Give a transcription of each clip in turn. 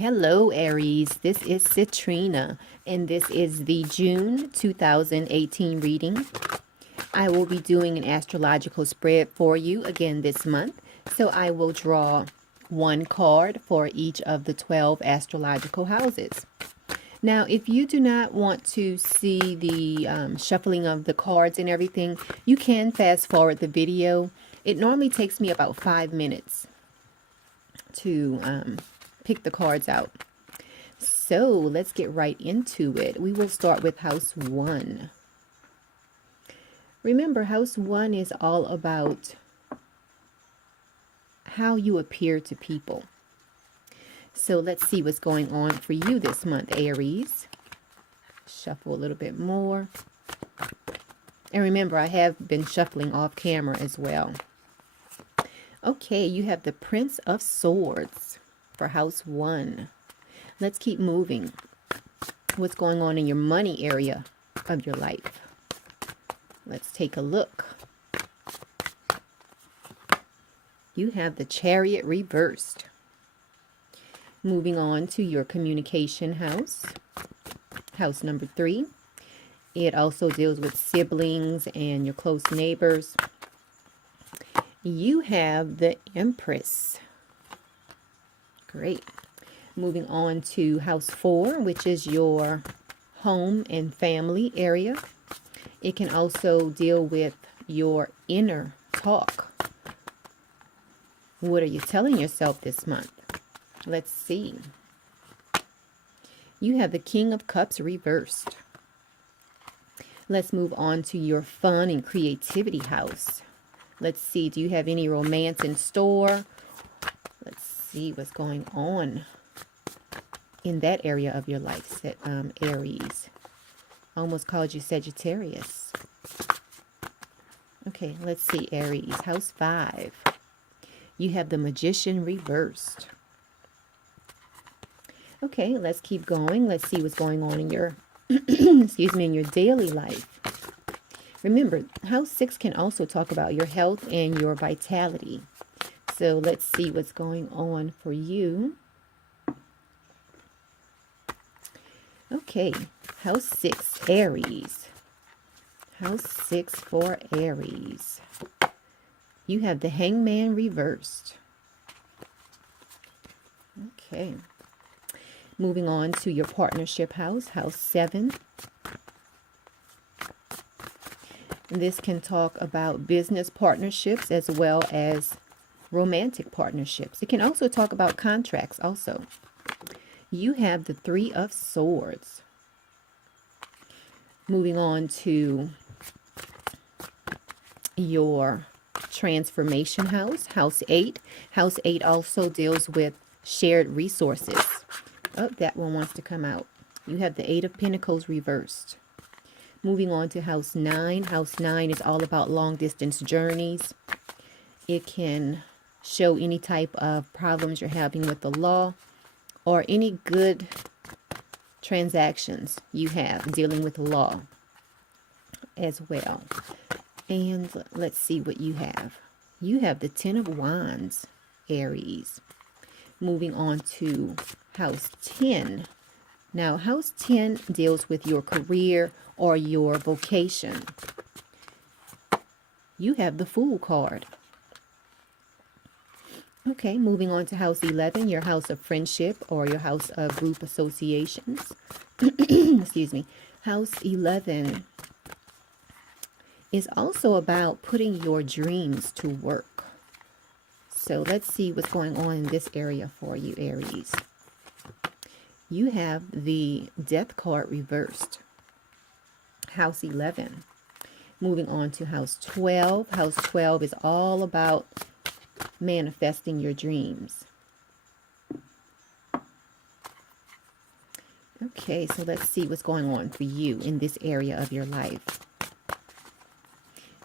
Hello, Aries. This is Citrina, and this is the June 2018 reading. I will be doing an astrological spread for you again this month. So I will draw one card for each of the 12 astrological houses. Now, if you do not want to see the shuffling of the cards and everything, you can fast forward the video. It normally takes me about 5 minutes to pick the cards out. So let's get right into it. We will start with house 1. Remember, house 1 is all about how you appear to people. So let's see what's going on for you this month, Aries. Shuffle a little bit more. And remember, I have been shuffling off camera as well. Okay, you have the Prince of Swords for house 1. Let's keep moving. What's going on in your money area of your life? Let's take a look. You have the Chariot reversed. Moving on to your communication house, house number 3. It also deals with siblings and your close neighbors. You have the Empress. Great. Moving on to house 4, which is your home and family area. It can also deal with your inner talk. What are you telling yourself this month? Let's see. You have the King of Cups reversed. Let's move on to your fun and creativity house. Let's see, do you have any romance in store? Let's see what's going on in that area of your life, Aries. Almost called you Sagittarius. Okay, let's see, Aries. House 5. You have the Magician reversed. Okay, let's keep going. Let's see what's going on in your, excuse me, in your daily life. Remember, house 6 can also talk about your health and your vitality. So let's see what's going on for you. Okay, house 6, Aries. House 6 for Aries. You have the Hangman reversed. Okay. Moving on to your partnership house, house 7. This can talk about business partnerships as well as romantic partnerships. It can also talk about contracts also. You have the 3 of Swords. Moving on to your transformation house, house 8. House 8 also deals with shared resources. Oh, that one wants to come out. You have the 8 of Pentacles reversed. Moving on to house 9. House 9 is all about long distance journeys. It can show any type of problems you're having with the law or any good transactions you have dealing with the law as well. And let's see what you have. You have the 10 of Wands, Aries. Moving on to house 10. Now, house 10 deals with your career or your vocation. You have the Fool card. Okay, moving on to house 11, your house of friendship or your house of group associations. Excuse me. House 11 is also about putting your dreams to work. So let's see what's going on in this area for you, Aries. You have the Death card reversed. House 11. Moving on to house 12. House 12 is all about manifesting your dreams. Okay, so let's see what's going on for you in this area of your life.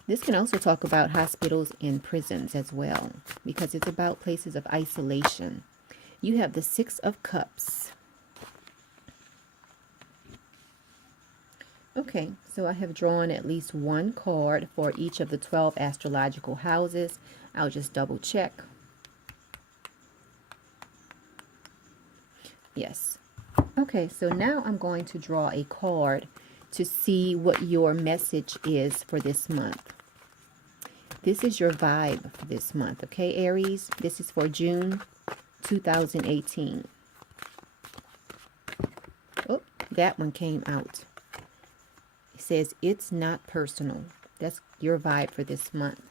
This can also talk about hospitals and prisons as well, because it's about places of isolation. You have the 6 of Cups. Okay, so I have drawn at least one card for each of the 12 astrological houses. I'll just double check. Yes. Okay, so now I'm going to draw a card to see what your message is for this month. This is your vibe for this month, okay, Aries? This is for June 2018. Oh, that one came out. It says, it's not personal. That's your vibe for this month.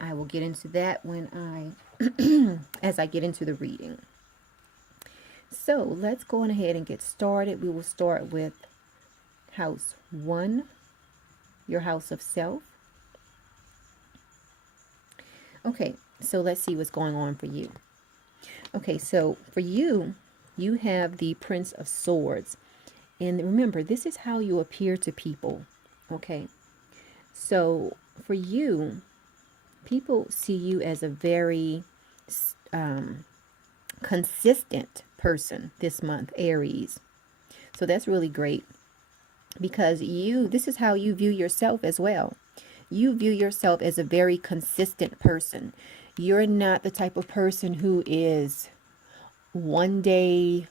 I will get into that when as I get into the reading. So let's go on ahead and get started. We will start with house 1, your house of self. Okay, so let's see what's going on for you. Okay, so for you, you have the Prince of Swords. And remember, this is how you appear to people. Okay, so for you, people see you as a very consistent person this month, Aries. So that's really great because this is how you view yourself as well. You view yourself as a very consistent person. You're not the type of person who is one day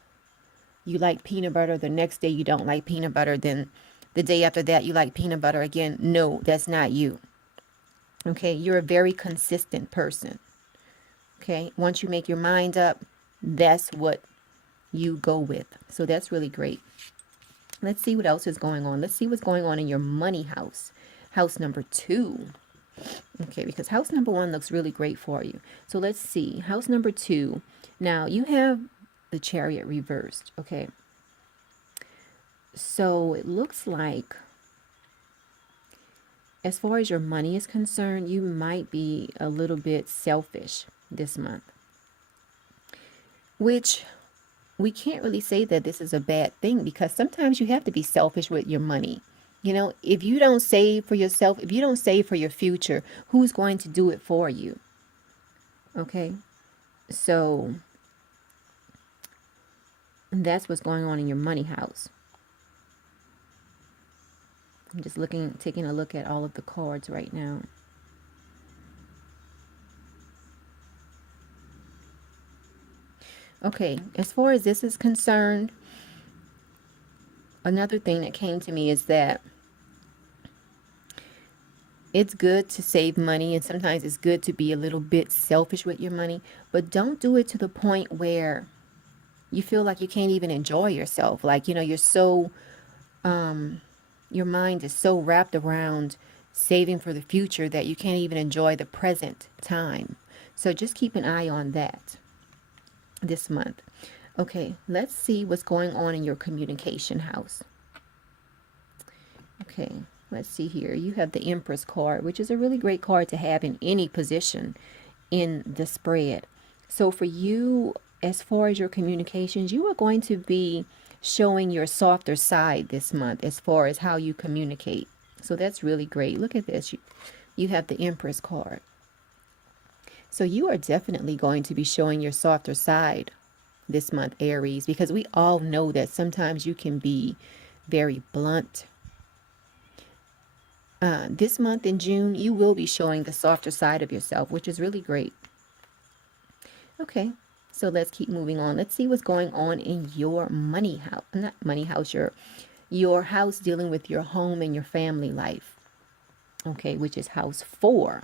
you like peanut butter, the next day you don't like peanut butter, then the day after that you like peanut butter again. No, that's not you. Okay, you're a very consistent person. Okay, once you make your mind up, that's what you go with. So that's really great. Let's see what else is going on. Let's see what's going on in your money house. House number 2. Okay, because house number 1 looks really great for you. So let's see. House number 2. Now, you have the Chariot reversed. Okay. So it looks like, as far as your money is concerned, you might be a little bit selfish this month. Which we can't really say that this is a bad thing, because sometimes you have to be selfish with your money. You know, if you don't save for yourself, if you don't save for your future, who's going to do it for you? Okay, so that's what's going on in your money house. I'm just taking a look at all of the cards right now. Okay, as far as this is concerned, another thing that came to me is that it's good to save money, and sometimes it's good to be a little bit selfish with your money, but don't do it to the point where you feel like you can't even enjoy yourself. Like, you know, you're so, your mind is so wrapped around saving for the future that you can't even enjoy the present time. So just keep an eye on that this month. Okay, let's see what's going on in your communication house. Okay, let's see here. You have the Empress card, which is a really great card to have in any position in the spread. So for you, as far as your communications, you are going to be showing your softer side this month as far as how you communicate. So that's really great. Look at this. You have the Empress card. So you are definitely going to be showing your softer side this month, Aries, because we all know that sometimes you can be very blunt. This month in June, you will be showing the softer side of yourself, which is really great. Okay, so let's keep moving on. Let's see what's going on in your money house. Not money house, your house dealing with your home and your family life. Okay, which is house 4.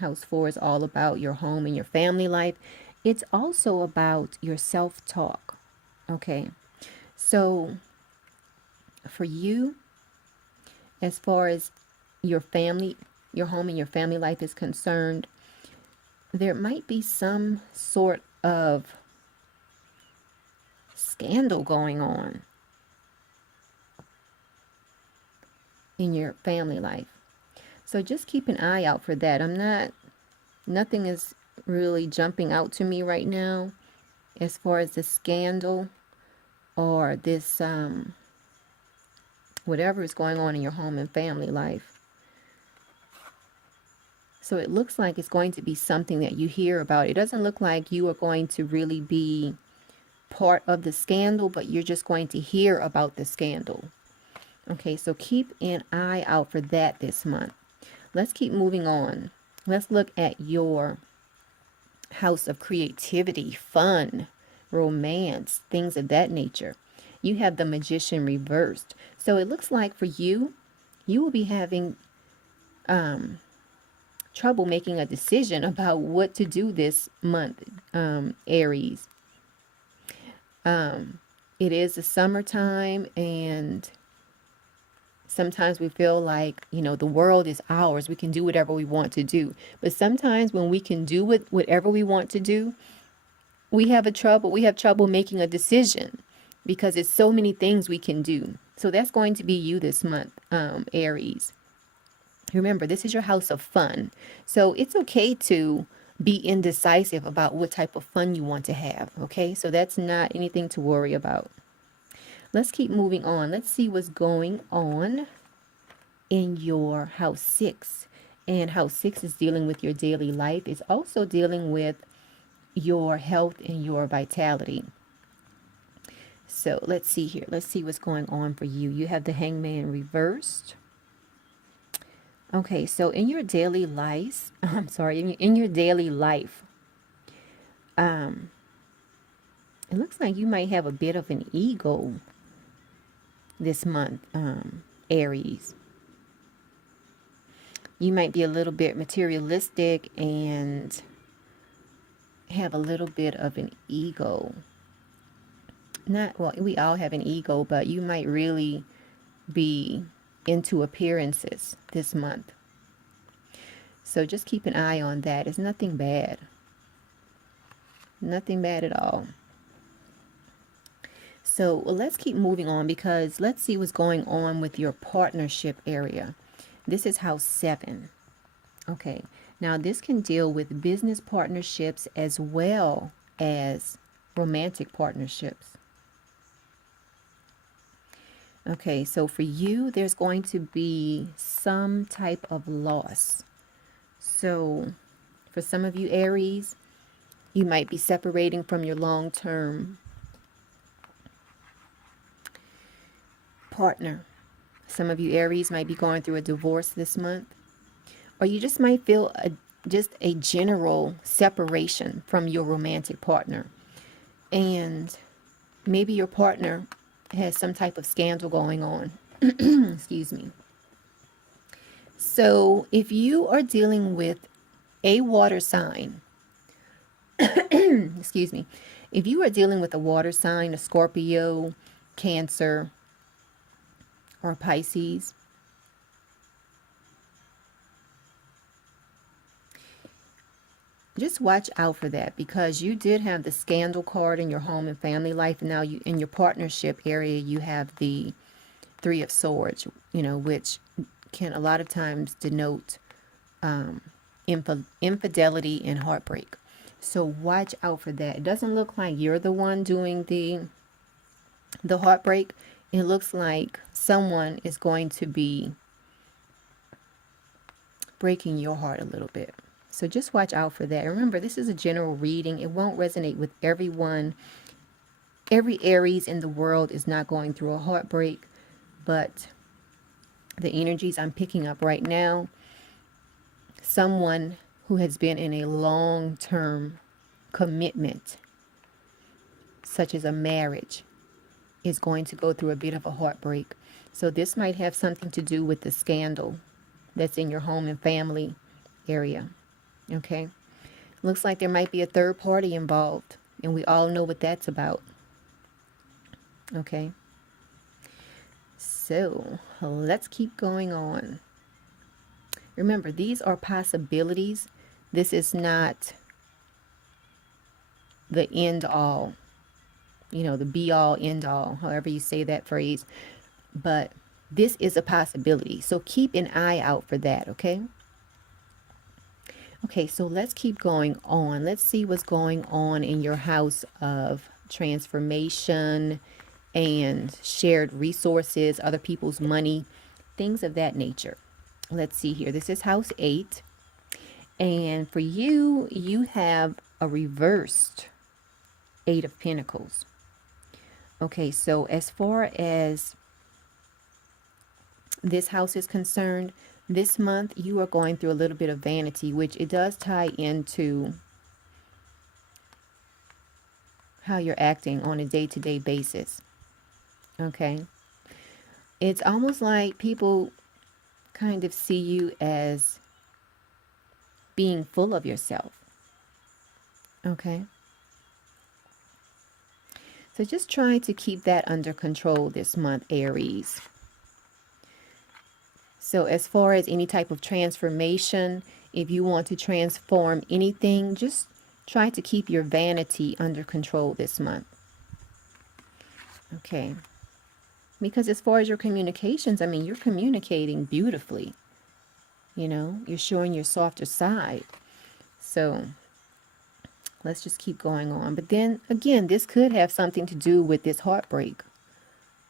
House 4 is all about your home and your family life. It's also about your self-talk. Okay, so for you, as far as your family, your home and your family life is concerned, there might be some sort of scandal going on in your family life. So just keep an eye out for that. Nothing is really jumping out to me right now as far as the scandal or this, whatever is going on in your home and family life. So it looks like it's going to be something that you hear about. It doesn't look like you are going to really be part of the scandal, but you're just going to hear about the scandal. Okay, so keep an eye out for that this month. Let's keep moving on. Let's look at your house of creativity, fun, romance, things of that nature. You have the Magician reversed. So it looks like for you, you will be having trouble making a decision about what to do this month, Aries. It is the summertime, and sometimes we feel like, the world is ours. We can do whatever we want to do. But sometimes when we can do whatever we want to do, we have trouble making a decision because it's so many things we can do. So that's going to be you this month, Aries. Remember, this is your house of fun. So it's okay to be indecisive about what type of fun you want to have. Okay, so that's not anything to worry about. Let's keep moving on. Let's see what's going on in your house 6. And house 6 is dealing with your daily life. It's also dealing with your health and your vitality. So let's see here. Let's see what's going on for you. You have the Hangman reversed. Okay, so in your daily life, in your daily life, it looks like you might have a bit of an ego this month, Aries. You might be a little bit materialistic and have a little bit of an ego. We all have an ego, but you might really be into appearances this month. So just keep an eye on that. It's nothing bad. Nothing bad at all. So let's keep moving on, because let's see what's going on with your partnership area. This is house 7. Okay. Now this can deal with business partnerships as well as romantic partnerships. Okay, so for you, there's going to be some type of loss. So for some of you Aries, you might be separating from your long-term partner. Some of you Aries might be going through a divorce this month. Or you just might feel just a general separation from your romantic partner. And maybe your partner has some type of scandal going on. Excuse me. So if you are dealing with a water sign, excuse me, if you are dealing with a water sign, a Scorpio, Cancer, or Pisces, just watch out for that, because you did have the scandal card in your home and family life, and now you, in your partnership area, you have the 3 of Swords, which can a lot of times denote infidelity and heartbreak. So watch out for that. It doesn't look like you're the one doing the heartbreak. It looks like someone is going to be breaking your heart a little bit. So just watch out for that. Remember, this is a general reading. It won't resonate with everyone. Every Aries in the world is not going through a heartbreak, but the energies I'm picking up right now, someone who has been in a long-term commitment, such as a marriage, is going to go through a bit of a heartbreak. So this might have something to do with the scandal that's in your home and family area. Okay. Looks like there might be a third party involved, and we all know what that's about. Okay. So let's keep going on. Remember, these are possibilities. This is not the end all, the be all end all, however you say that phrase. But this is a possibility. So keep an eye out for that. Okay. Okay, so let's keep going on. Let's see what's going on in your house of transformation and shared resources, other people's money, things of that nature. Let's see here. This is house 8. And for you, you have a reversed 8 of Pentacles. Okay, so as far as this house is concerned, this month you are going through a little bit of vanity, which it does tie into how you're acting on a day-to-day basis. Okay. It's almost like people kind of see you as being full of yourself. Okay. So just try to keep that under control this month, Aries. So as far as any type of transformation, if you want to transform anything, just try to keep your vanity under control this month. Okay. Because as far as your communications, I mean, you're communicating beautifully. You know, you're showing your softer side. So let's just keep going on. But then again, this could have something to do with this heartbreak.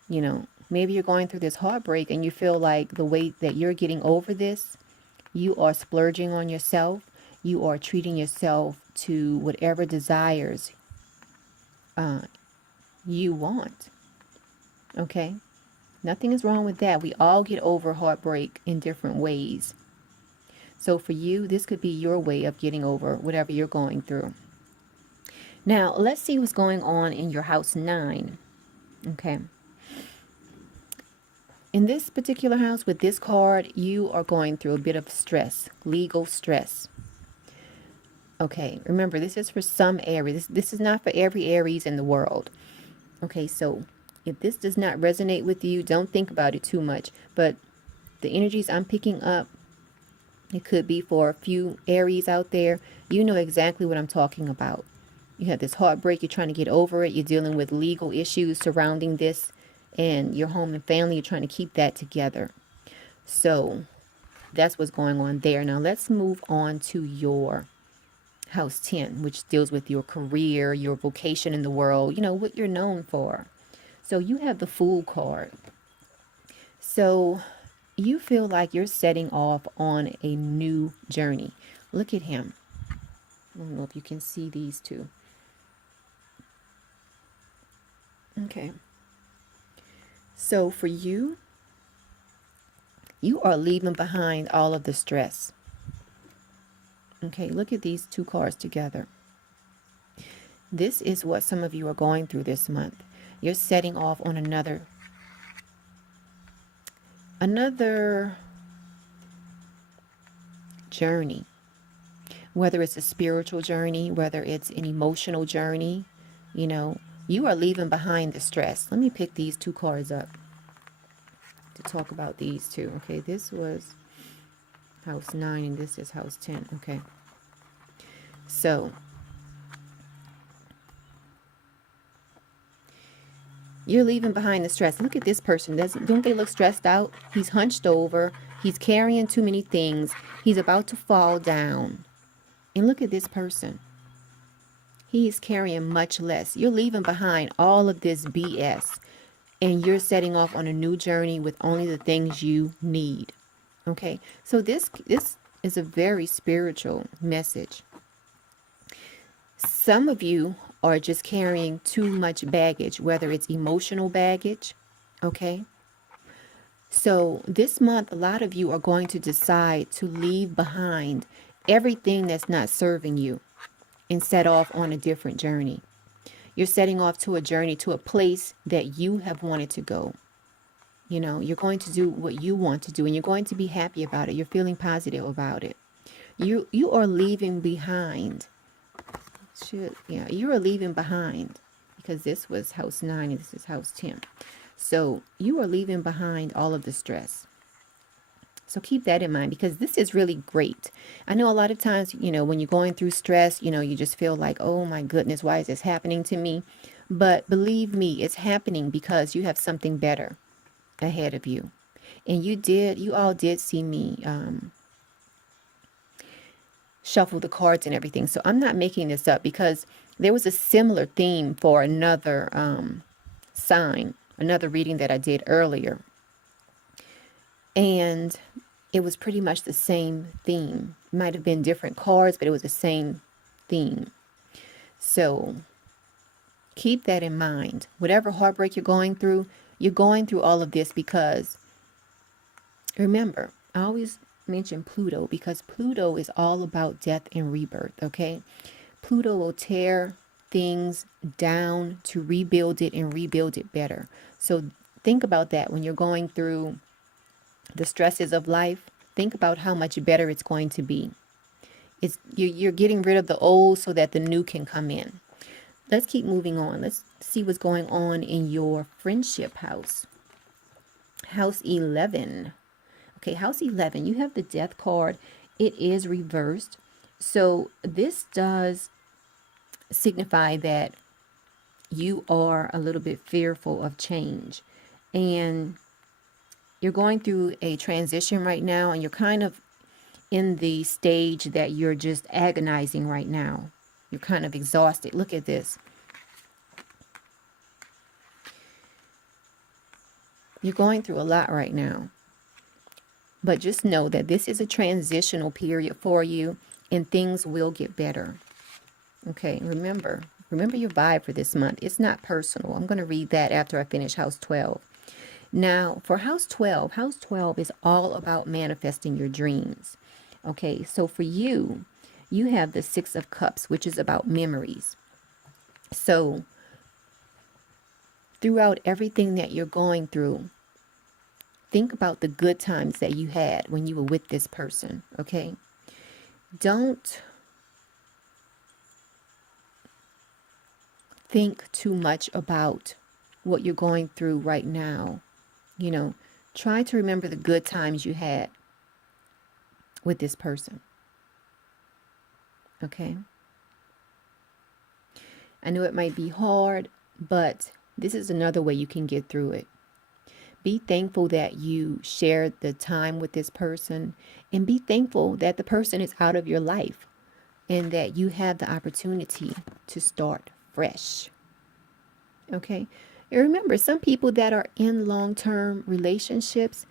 You know, maybe you're going through this heartbreak and you feel like the way that you're getting over this, you are splurging on yourself. You are treating yourself to whatever desires you want. Okay? Nothing is wrong with that. We all get over heartbreak in different ways. So for you, this could be your way of getting over whatever you're going through. Now, let's see what's going on in your house 9. Okay. In this particular house with this card, you are going through a bit of stress, legal stress. Okay, remember, this is for some Aries. This is not for every Aries in the world. Okay, so if this does not resonate with you, don't think about it too much. But the energies I'm picking up, it could be for a few Aries out there. You know exactly what I'm talking about. You have this heartbreak. You're trying to get over it. You're dealing with legal issues surrounding this. And your home and family, you're trying to keep that together. So that's what's going on there. Now let's move on to your house 10, which deals with your career, your vocation in the world, you know, what you're known for. So you have the Fool card. So you feel like you're setting off on a new journey. Look at him. I don't know if you can see these two. Okay. So for you, you are leaving behind all of the stress. Okay, look at these two cards together. This is what some of you are going through this month. You're setting off on another journey. Whether it's a spiritual journey, whether it's an emotional journey, you know, you are leaving behind the stress. Let me pick these two cards up to talk about these two. Okay, this was house 9 and this is house 10. Okay. So you're leaving behind the stress. Look at this person. Don't they look stressed out? He's hunched over. He's carrying too many things. He's about to fall down. And look at this person. He is carrying much less. You're leaving behind all of this BS. And you're setting off on a new journey with only the things you need. Okay? So this is a very spiritual message. Some of you are just carrying too much baggage, whether it's emotional baggage, okay? So this month, a lot of you are going to decide to leave behind everything that's not serving you and set off on a different journey. You're setting off to a journey, to a place that you have wanted to go. You know, you're going to do what you want to do, and you're going to be happy about it. You're feeling positive about it. You are leaving behind. You are leaving behind, because this was house 9 and this is house 10. So you are leaving behind all of the stress. So keep that in mind, because this is really great. I know a lot of times, you know, when you're going through stress, you know, you just feel like, oh my goodness, why is this happening to me? But believe me, it's happening because you have something better ahead of you. And you all did see me shuffle the cards and everything. So I'm not making this up, because there was a similar theme for another sign, another reading that I did earlier. And it was pretty much the same theme. It might have been different cards, but it was the same theme. So keep that in mind. Whatever heartbreak you're going through all of this because, remember, I always mention Pluto, because Pluto is all about death and rebirth, okay? Pluto will tear things down to rebuild it and rebuild it better. So think about that when you're going through the stresses of life. Think about how much better it's going to be. You're getting rid of the old so that the new can come in. Let's keep moving on. Let's see what's going on in your friendship house. House 11. Okay, house 11, you have the death card. It is reversed. So this does signify that you are a little bit fearful of change. And you're going through a transition right now, and you're kind of in the stage that you're just agonizing right now. You're kind of exhausted. Look at this. You're going through a lot right now. But just know that this is a transitional period for you, and things will get better. Okay, remember your vibe for this month. It's not personal. I'm going to read that after I finish house 12. Now, for house 12 is all about manifesting your dreams. Okay, so for you, you have the 6 of Cups, which is about memories. So throughout everything that you're going through, think about the good times that you had when you were with this person, okay? Don't think too much about what you're going through right now. You know, try to remember the good times you had with this person, okay? I know it might be hard, but this is another way you can get through it. Be thankful that you shared the time with this person, and be thankful that the person is out of your life and that you have the opportunity to start fresh. Okay? And remember, some people that are in long-term relationships,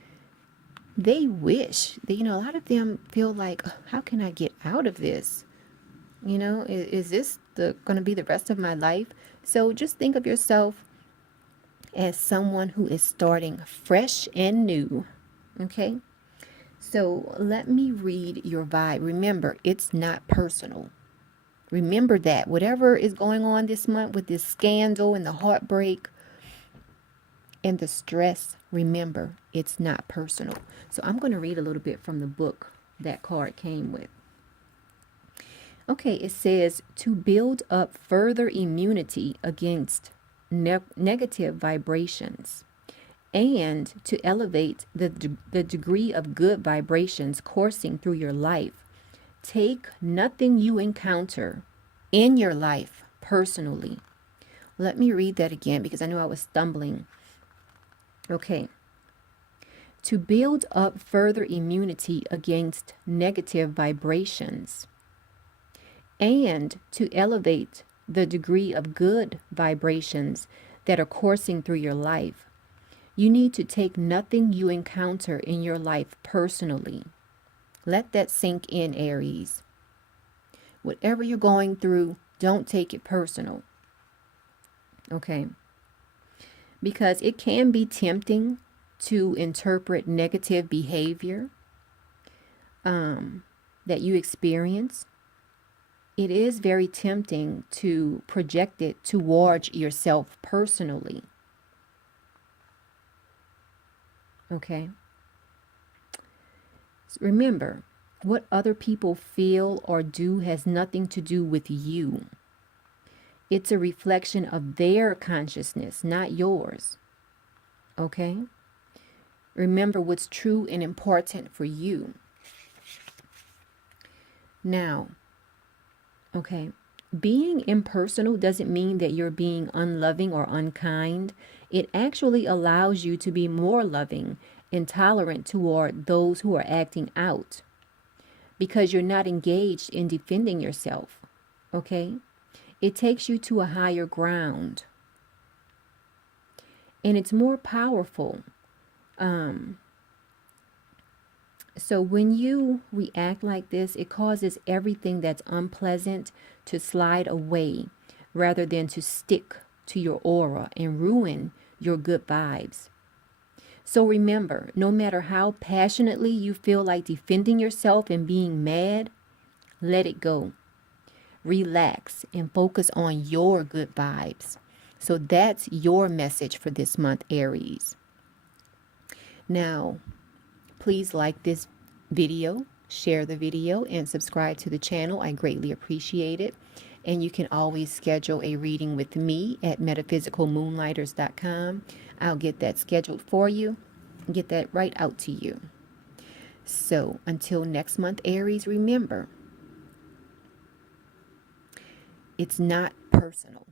they wish, a lot of them feel like, how can I get out of this? Is this going to be the rest of my life? So just think of yourself as someone who is starting fresh and new. Okay? So let me read your vibe. Remember, it's not personal. Remember that. Whatever is going on this month with this scandal and the heartbreak and the stress, remember, it's not personal. So I'm going to read a little bit from the book that card came with. Okay, it says, to build up further immunity against negative vibrations and to elevate the degree of good vibrations coursing through your life, take nothing you encounter in your life personally. Let me read that again because I knew I was stumbling. Okay. To build up further immunity against negative vibrations and to elevate the degree of good vibrations that are coursing through your life, you need to take nothing you encounter in your life personally. Let that sink in, Aries. Whatever you're going through, don't take it personal. Okay? Because it can be tempting to interpret negative behavior that you experience. It is very tempting to project it towards yourself personally. Okay? So remember, what other people feel or do has nothing to do with you. It's a reflection of their consciousness, not yours. Okay? Remember what's true and important for you. Now, okay, being impersonal doesn't mean that you're being unloving or unkind. It actually allows you to be more loving and tolerant toward those who are acting out because you're not engaged in defending yourself. Okay? It takes you to a higher ground. And it's more powerful. So when you react like this, it causes everything that's unpleasant to slide away rather than to stick to your aura and ruin your good vibes. So remember, no matter how passionately you feel like defending yourself and being mad, let it go. relax, and focus on your good vibes. So that's your message for this month, Aries. Now, please like this video, share the video, and subscribe to the channel. I greatly appreciate it. And you can always schedule a reading with me at metaphysicalmoonlighters.com. I'll get that scheduled for you and get that right out to you. So until next month, Aries, remember, it's not personal.